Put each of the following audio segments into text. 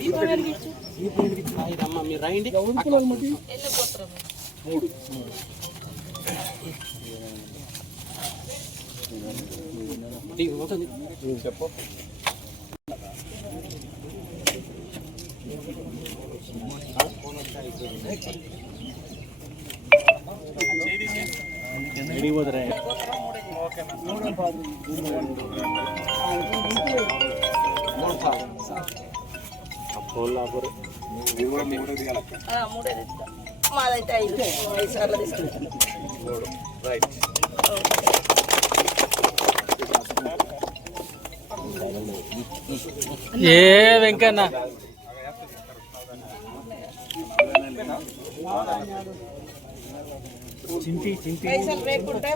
మీరు రాయండి మూడు చెప్పు ఓకే మాదైతే ఐదు ఐదు సార్లు తీసుకుంటాను ఏ వెంకన్న చింపి చింపి పైసలు లేకుంటే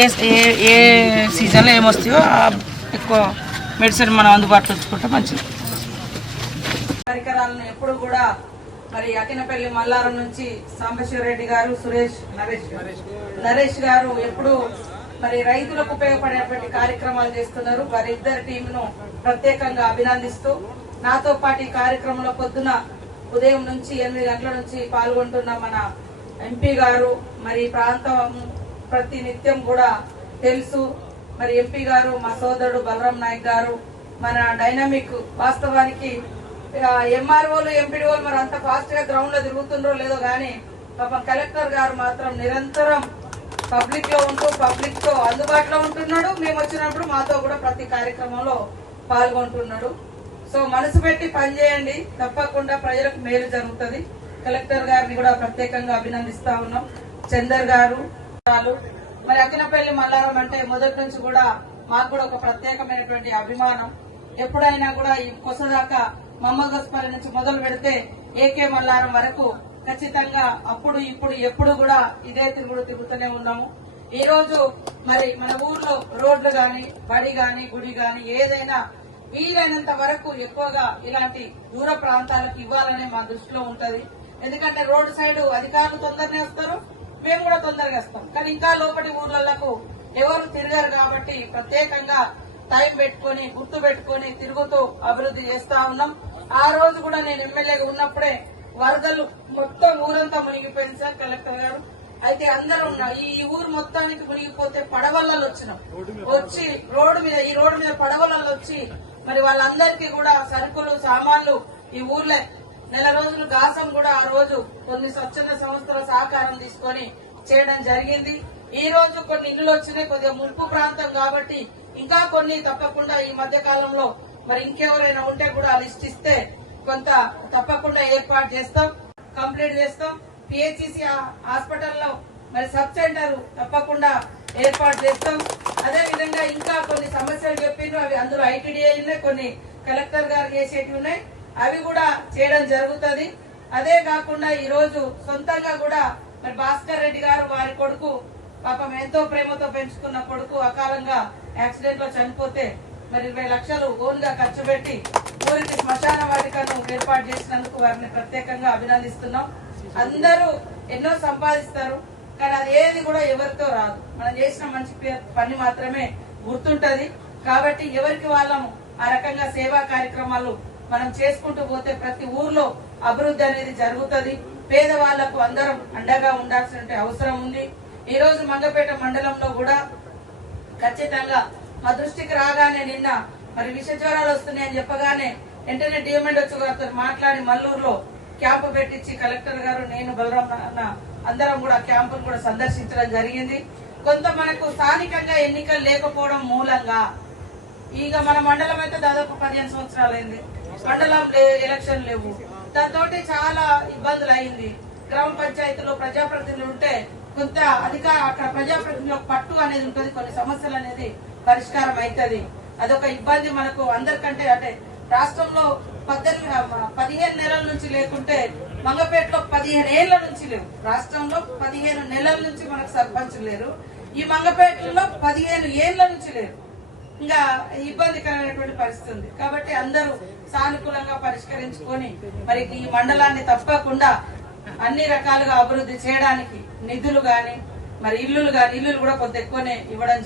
ఏ సీజన్లో ఏమొస్తాయో ఎక్కువ మెడిసిన్ మనం అందుబాటులో ఉంచుకుంటే మంచిది పరికరాలను ఎప్పుడు కూడా మరి అకినపల్లి మల్లారం నుంచి సాంబశివ రెడ్డి గారు సురేష్ నరేష్ నరేష్ గారు ఎప్పుడు మరి రైతులకు ఉపయోగపడేటువంటి కార్యక్రమాలు చేస్తున్నారు వారి ఇద్దరు టీంను ప్రత్యేకంగా అభినందిస్తూ నాతో పాటు ఈ కార్యక్రమంలో పొద్దున ఉదయం నుంచి ఎనిమిది గంటల నుంచి పాల్గొంటున్న మన ఎంపీ గారు మరి ప్రాంతం ప్రతి నిత్యం కూడా తెలుసు మరి ఎంపీ గారు మా సోదరుడు బలరాం నాయక్ గారు మన డైనమిక్ వాస్తవానికి ఎంఆర్ఓలు ఎంపీడీఓలు మరి అంత ఫాస్ట్ గా గ్రౌండ్ లో తిరుగుతుండ్రో లేదో కానీ పాపం కలెక్టర్ గారు మాత్రం నిరంతరం పబ్లిక్ లో ఉంటూ పబ్లిక్ తో అందుబాటులో ఉంటున్నాడు మేము వచ్చినప్పుడు మాతో కూడా ప్రతి కార్యక్రమంలో పాల్గొంటున్నాడు సో మనసు పెట్టి పనిచేయండి తప్పకుండా ప్రజలకు మేలు జరుగుతుంది కలెక్టర్ గారిని కూడా ప్రత్యేకంగా అభినందిస్తా ఉన్నాం చందర్ గారు మరి అకినపల్లి మల్లారం అంటే మొదటి నుంచి కూడా మాకు కూడా ఒక ప్రత్యేకమైనటువంటి అభిమానం ఎప్పుడైనా కూడా ఈ కొసదాకా మమ్మగస్పల్లి నుంచి మొదలు పెడితే ఏకే మల్లారం వరకు ఖచ్చితంగా అప్పుడు ఇప్పుడు ఎప్పుడు కూడా ఇదే తిరుగుడు తిరుగుతూనే ఉన్నాము ఈ రోజు మరి మన ఊర్లో రోడ్లు గాని బడి గాని గుడి గాని ఏదైనా వీలైనంత వరకు ఎక్కువగా ఇలాంటి దూర ప్రాంతాలకు ఇవ్వాలనే మా దృష్టిలో ఉంటది ఎందుకంటే రోడ్డు సైడ్ అధికారులు తొందరనే వస్తారు మేము కూడా తొందరగా వస్తాం కానీ ఇంకా లోపలి ఊర్లకు ఎవరు తిరిగారు కాబట్టి ప్రత్యేకంగా టైం పెట్టుకుని గుర్తు పెట్టుకుని తిరుగుతూ అభివృద్ధి చేస్తా ఉన్నాం ఆ రోజు కూడా నేను ఎమ్మెల్యేగా ఉన్నప్పుడే వరదలు మొత్తం ఊరంతా మునిగిపోయింది సార్ కలెక్టర్ గారు అయితే అందరూ ఉన్నారు ఈ ఊరు మొత్తానికి మునిగిపోతే పడవలలో వచ్చినాం వచ్చి రోడ్డు మీద ఈ రోడ్డు మీద పడవలలో వచ్చి మరి వాళ్ళందరికీ కూడా సరుకులు సామాన్లు ఈ ఊర్లో నెల రోజులు గాసం కూడా ఆ రోజు కొన్ని స్వచ్ఛంద సంస్థల సహకారం తీసుకొని చేయడం జరిగింది ఈ రోజు కొన్ని ఇళ్లు వచ్చినాయి కొద్దిగా ములుపు ప్రాంతం కాబట్టి ఇంకా కొన్ని తప్పకుండా ఈ మధ్య కాలంలో మరి ఇంకెవరైనా ఉంటే కూడా లిస్ట్ ఇస్తే కొంత తప్పకుండా ఏర్పాటు చేస్తాం కంప్లీట్ చేస్తాం పిహెచ్సి హాస్పిటల్లో మరి సబ్ సెంటర్ తప్పకుండా ఏర్పాటు చేస్తాం అదే విధంగా ఇంకా కొన్ని సమస్యలు చెప్పిండ్రు అవి అందులో ఐటీడీఐ ఉన్నాయి కొన్ని కలెక్టర్ గారు చేసేటివి ఉన్నాయి అవి కూడా చేయడం జరుగుతుంది అదే కాకుండా ఈరోజు సొంతంగా కూడా మరి భాస్కర్ రెడ్డి గారు వారి కొడుకు పాపం ఎంతో ప్రేమతో పెంచుకున్న కొడుకు అకాలంగా యాక్సిడెంట్ లో చనిపోతే మరి ఇరవై లక్షలు ఓన్ గా ఖర్చు పెట్టి ఊరికి శ్మశాన వాటికను ఏర్పాటు చేసినందుకు వారిని ప్రత్యేకంగా అభినందిస్తున్నాం అందరూ ఎన్నో సంపాదిస్తారు కానీ అది ఏది కూడా ఎవరితో రాదు మనం చేసిన మంచి పని మాత్రమే గుర్తుంటది కాబట్టి ఎవరికి వాళ్ళము ఆ రకంగా సేవా కార్యక్రమాలు మనం చేసుకుంటూ పోతే ప్రతి ఊర్లో అభివృద్ధి అనేది జరుగుతుంది పేదవాళ్లకు అందరం అండగా ఉండాల్సిన అవసరం ఉంది ఈ రోజు మంగపేట మండలంలో కూడా ఖచ్చితంగా మా దృష్టికి రాగానే నిన్న మరి విష జ్వరాలు వస్తున్నాయని చెప్పగానే వెంటనే డిఎంఎండ్ వచ్చి గారితో మాట్లాడి మల్లూరులో క్యాంపు పెట్టించి కలెక్టర్ గారు నేను బలరాం అందరం కూడా క్యాంపును కూడా సందర్శించడం జరిగింది కొంత మనకు స్థానికంగా ఎన్నికలు లేకపోవడం మూలంగా ఇక మన మండలం అయితే దాదాపు పదిహేను సంవత్సరాలైంది మండలం ఎలక్షన్ లేవు దాంతో చాలా ఇబ్బందులు అయింది గ్రామ పంచాయతీలో ప్రజాప్రతినిధులు ఉంటే కొంత అధికార అక్కడ ప్రజాప్రతినిధుల పట్టు అనేది ఉంటుంది కొన్ని సమస్యలు అనేది పరిష్కారం అవుతుంది అదొక ఇబ్బంది మనకు అందరికంటే అంటే రాష్ట్రంలో పద్దెనిమిది పదిహేను నెలల నుంచి లేకుంటే మంగపేటలో పదిహేను ఏళ్ల నుంచి లేవు రాష్ట్రంలో పదిహేను నెలల నుంచి మనకు సర్పంచ్ లేరు ఈ మంగపేటలో పదిహేను ఏళ్ల నుంచి లేరు ఇంకా ఇబ్బందికరమైనటువంటి పరిస్థితి ఉంది కాబట్టి అందరూ సానుకూలంగా పరిష్కరించుకొని మరి ఈ మండలాన్ని తప్పకుండా అన్ని రకాలుగా అభివృద్ధి చేయడానికి నిధులు గాని మరి ఇల్లులు గాని ఇల్లులు కూడా కొంత ఎక్కువనే ఇవ్వడం